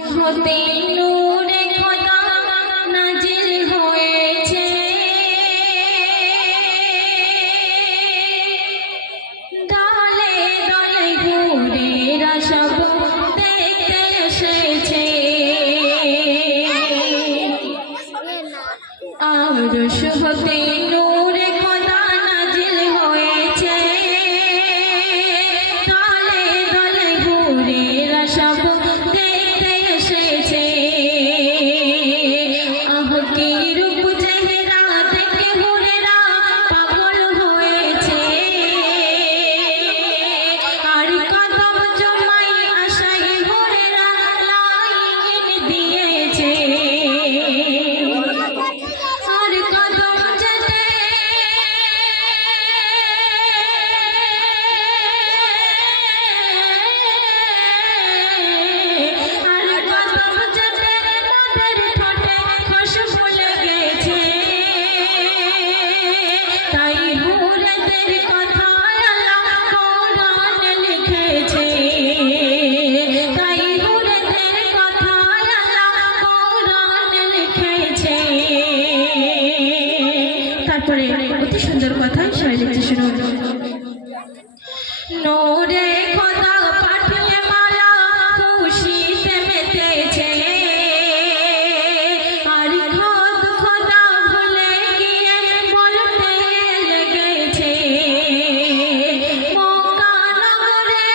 হতে নূরে খোদা নাজিল হয়েছে, দলে দলে হুরেরা সব দেখতে এসেছে। আরশ হতে নূরে খোদা নাজিল হয়েছে, দলে দলে হুরেরা সব দেখতে এসেছে। আহ কি রূপ চেহারা দেখে হুরেরা পাগল হয়েছে, আর কদম জমাই আশায় হুরেরা লাইন দিয়েছে। আর কদম যেতে মদের ঠোঁটে খুশবু লেগেছে, তাই হুরেদের কথা আল্লাহ কোরআনে লিখেছে, তাই হুরেদের কথা আল্লাহ কোরআনে লিখেছে। তারপরে অতি সুন্দর কথা সবাই লিখছে, শুনুন। নূরে খোদা পাঠিয়ে মালা খুশিতে মেতেছে, আর খোদ খোদা ভুলে গিয়ে বলতে লেগেছে। মক্কা নগরে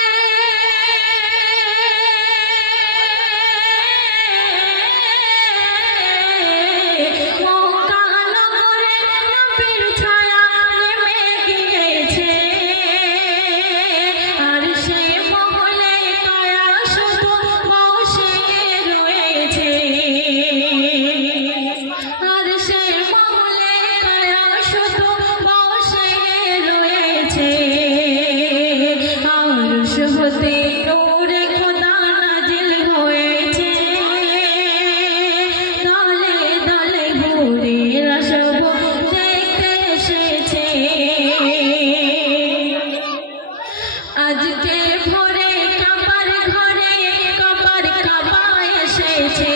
নবীর ছায়া নেমে গিয়েছে, আর সে মহলে কায়া শুধু বসে রয়েছে, আর সে মহলে কায়া শুধু বসে রয়েছে। আরশ হতে নূরে খোদা নাজিল হয়েছে, দলে দলে হুরেরা সব দেখতে এসেছে। আজকে ভোরে কাবার ঘরে কবর কাবায় এসেছে,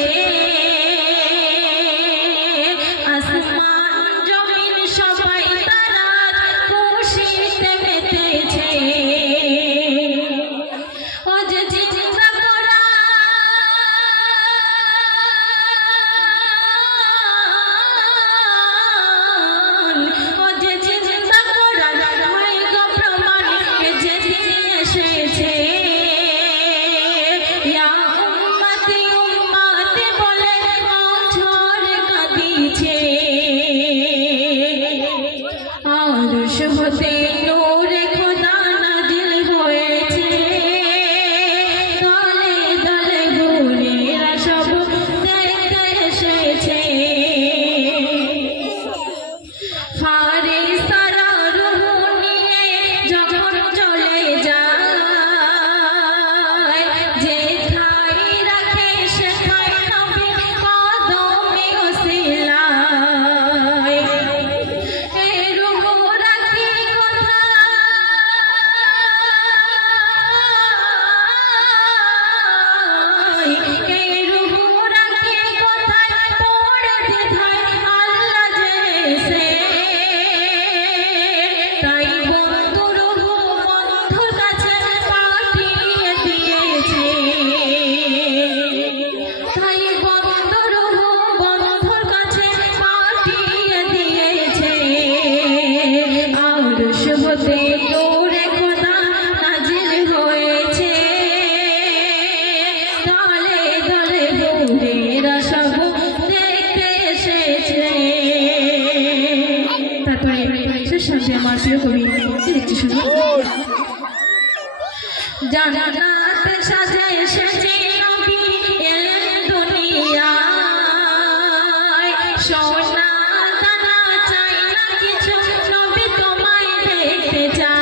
আসমান জমিন সবাই তারার খুশিতে মেতেছে। ও যে জিন্দা কোরআন, ও যে জিন্দা কোরআন হয় গো প্রমাণ, এ যে দিন এসেছে। ইয়া উম্মতি উম্মতি বলে অঝর কাঁদিছে। আরশ হতে নূরে খোদা নাজিল হয়েছে, দলে দলে হুরেরা সব দেখতে এসেছে। ফারিস্তারা রূহ নিয়ে যখন চলে যায়, যেথায় রাখে সেথায় নবী কদমে ওসিলায়। এই রূহ রাখি কোথায়, এই রূহ রাখি কোথায়, পড়ে দ্বিধায় আল্লাহ জেনেছে। তাই বন্ধু রূহ বন্ধুর কাছে পাঠিয়ে দিয়েছে, তাই বন্ধু রূহ বন্ধুর কাছে পাঠিয়ে দিয়েছে। আরশ হতে নূরে খোদা নাজিল হয়েছে, দলে দলে হুরেরা সব দেখতে এসেছে। তারপরে শেষ সাথে আমার প্রিয় কবি কি লিখছে, শুনুন। জান্নাত সাজে এসেছে নবী এলেন দুনিয়ায়, সোনা দানা চাই না কিছু, নবী তোমায় দেখতে চাই।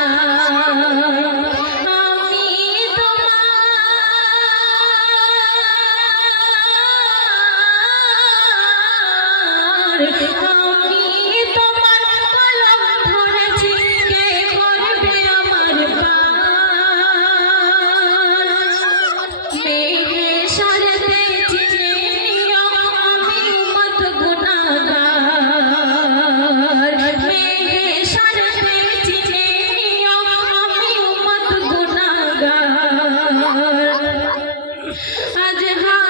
আমি তোমার কলম ধরেছি, কে করবে আমার পার। আজ হাত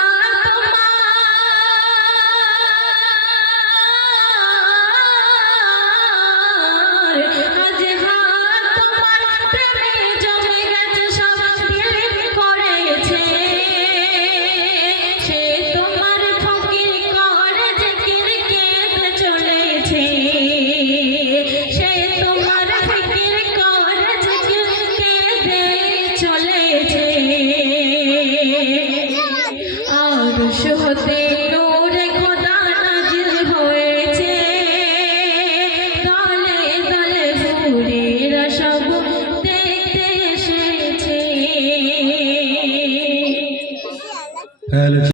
আজ হাত তোমার প্রেমে জমে গেছে সব দিল করেছে সে তোমার ফকির করে জিকির কেঁদে চলেছে সে তোমার ফকির করে জিকির কেঁদে চলেছে আরশ হতে